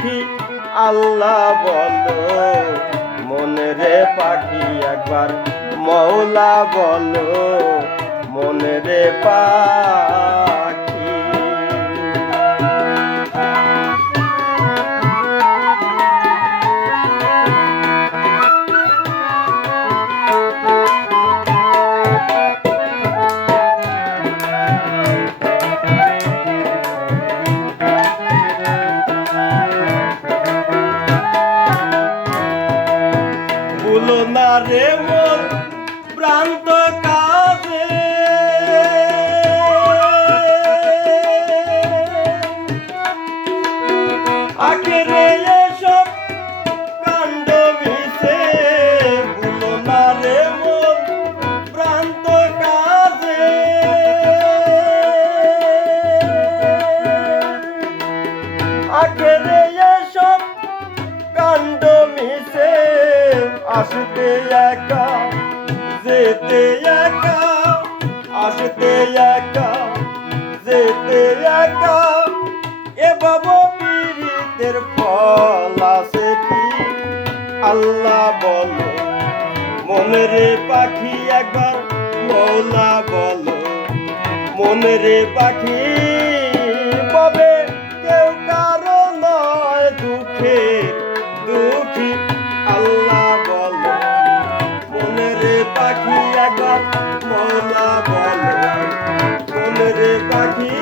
পাখি আল্লাহ বলো, মনে রে পাখি একবার মওলা বলো, মনে রে পাখি। ভুলো না রে মোর প্রান্ত কাজে, আখেরে এসব কাণ্ড মিশে। ভুলো না রে মোর প্রান্ত কাজে, আখেরে এসব কাণ্ড মিশে। আসতে একা যেতে একা, আসতে একা যেতে একা, এ বাবা পীড়িতের ফল আছে কি আল্লাহ বলো, মনে রে পাখি একবার মওলা বলো, মনে রে পাখি। ববে কেউ কারো নয় দুঃখের দুঃখী আল্লাহ বলো, মনে রে পাখি একবার মওলা বলো, মনে রে পাখি।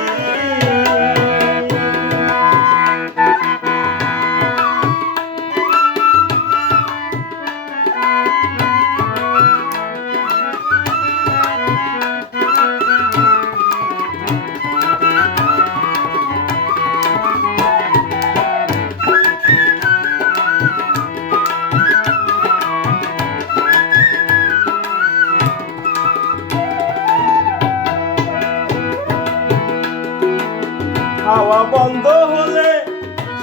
হাওয়া বন্ধ হলে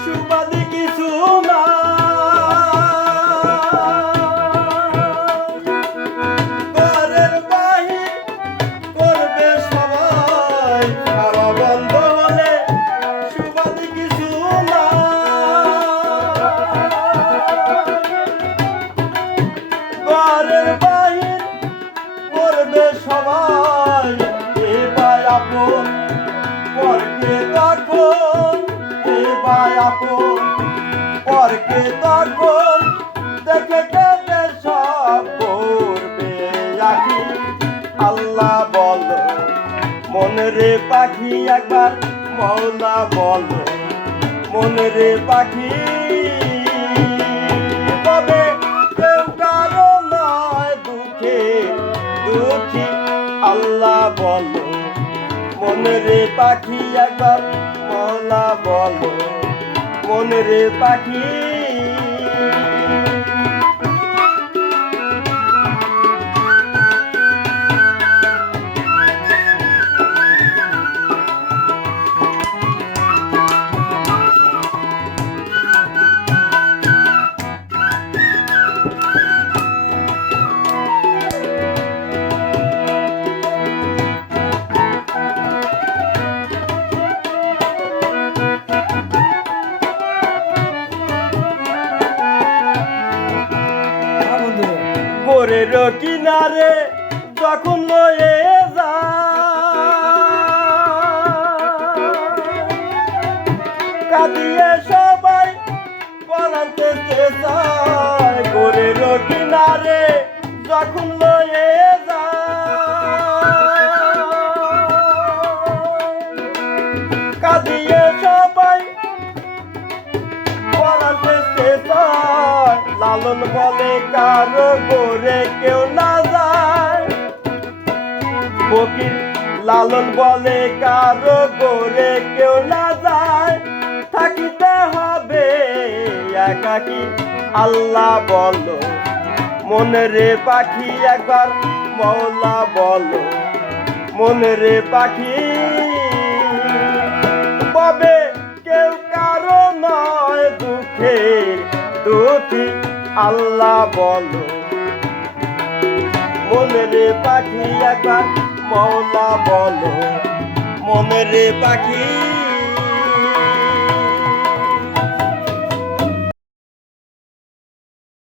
সুবাদে কিছু না, ঘরের বাহির করবে সবাই। হাওয়া বন্ধ হলে সুবাদে কিছু না, ঘরের বাহির করবে সবাই। এবার আপন পরকে তখন, এবার আপন পরকে তখন, দেখে কেটে সব করবে আখি আল্লাহ বলো, মনে রে পাখি একবার মওলা বলো, মনে রে পাখি। তবে কেউ কারো নয় দুঃখে দুঃখী আল্লাহ বলো, মনে রে পাখি একবার মওলা বলো, মনে রে পাখি। গোরের কিনারে যখন লয়ে যায়, কাঁদিয়ে সবাই পরাতে চায়। গোরের কিনারে যখন লয়ে যায়, কাঁদিয়ে সবাই পরাতে চায়। লালন বলে কারো গোরে কেউ না যায়, ফকির লালন বলে কারো গোরে কেউ না যায়। থাকিতে হবে একাকী আল্লাহ বলো, মনে রে পাখি একবার মওলা বলো, মনে রে পাখি। ববে কেউ কারো নয় দুঃখের দুঃখী আল্লাহ বলো, মনে রে পাখি একবার মওলা বলো, মনে রে পাখি।